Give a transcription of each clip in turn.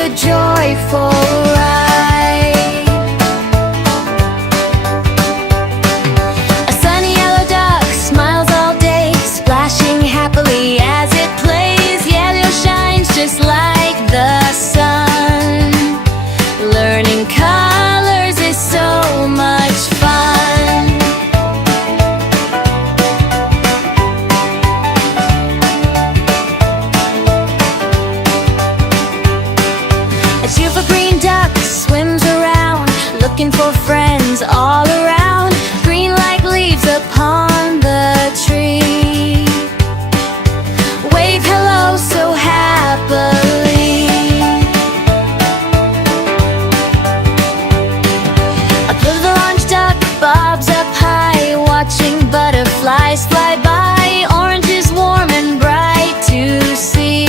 a joyful ride. A sunny yellow duck smiles all day, splashing happily as it plays. Yellow shines just like the sun. Learning colors is so much fun. A cheerful green duck swims around, looking for friends all around. Green like leaves upon the tree. Wave hello so happily. A little orange duck bobs up high, watching butterflies fly by. Orange is warm and bright to see.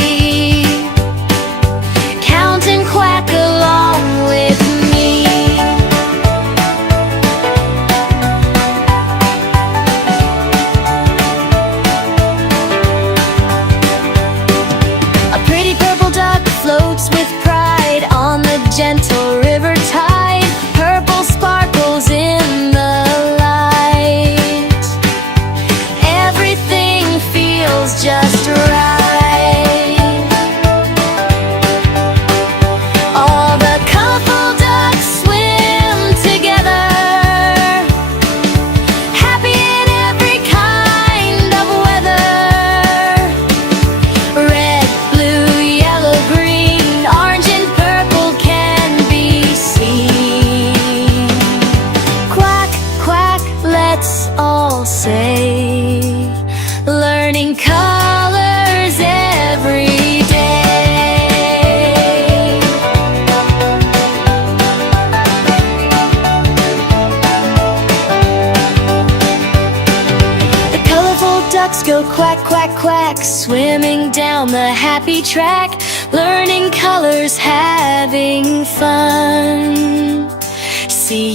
Count and quack along with me. A pretty purple duck floats with pride on the gentle river tide. Purple sparkles in the light. Everything feels just right. All the colorful ducks swim together, happy in every kind of weather. Red, blue, yellow, green, orange and purple can be seen. Quack, quack, let's all say, learning colors every day. The colorful ducks go quack, quack, quack, swimming down the happy track, learning colors, having fun. See